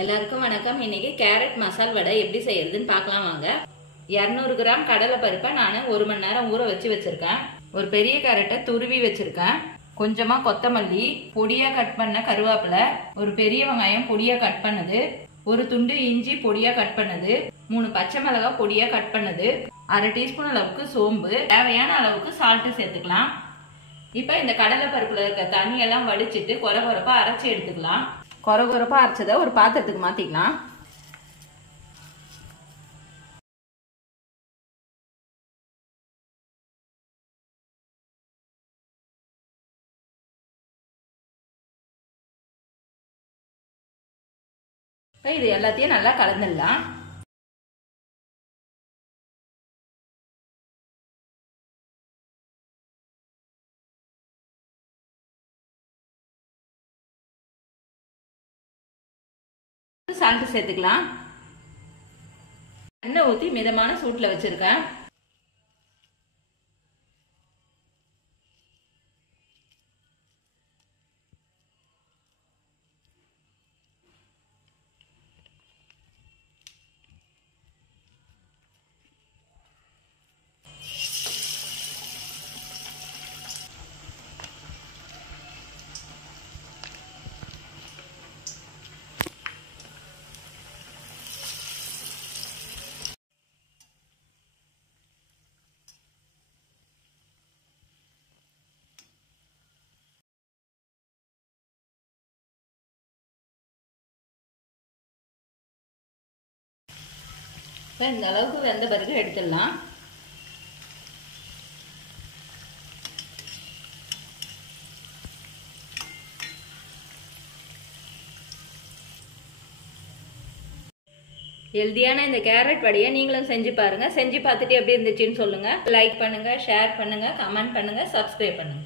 எல்லாருக்கும் வணக்கம். இன்னைக்கு கேரட் மசால் வடை எப்படி செய்யறதுன்னு பார்க்கலாம் வாங்க. 200 கிராம் கடலை பருப்பை நான் 1 மணி நேரம் ஊற வச்சிருக்கேன். ஒரு பெரிய கேரட்டை துருவி வச்சிருக்கேன். கொஞ்சமா கொத்தமல்லி, பொடியா கட் பண்ண கருவேப்பிலை, ஒரு பெரிய வெங்காயம் பொடியா கட் பண்ணது, ஒரு துண்டு இஞ்சி பொடியா கட் பண்ணது, 3 பச்சை மிளகாய் பொடியா கட் பண்ணது, 1/2 டீஸ்பூன் அளவுக்கு சோம்பு, தேவையான அளவுக்கு சால்ட் சேர்த்துக்கலாம். இப்ப இந்த கடலை பருப்புல இருக்க தண்ணியெல்லாம் வடிச்சிட்டு கொரகொரப்பா அரைச்சி எடுத்துக்கலாம். கொரகொரப்பா அரைச்சதை ஒரு பாத்திரத்துக்கு மாத்திக்கலாம். இது எல்லாத்தையும் நல்லா கலந்துடலாம். சால்ட் சேர்த்துக்கலாம். எண்ணெய் ஊற்றி மிதமான சூட்டில் வச்சிருக்கேன். இந்த அளவுக்கு வெந்த பிறகு எடுத்துடலாம். ஹெல்தியான இந்த கேரட் வடையை நீங்களும் செஞ்சு பாருங்க. செஞ்சு பார்த்துட்டு எப்படி இருந்துச்சுன்னு சொல்லுங்க. லைக் பண்ணுங்க, ஷேர் பண்ணுங்க, கமெண்ட் பண்ணுங்க, சப்ஸ்கிரைப் பண்ணுங்க.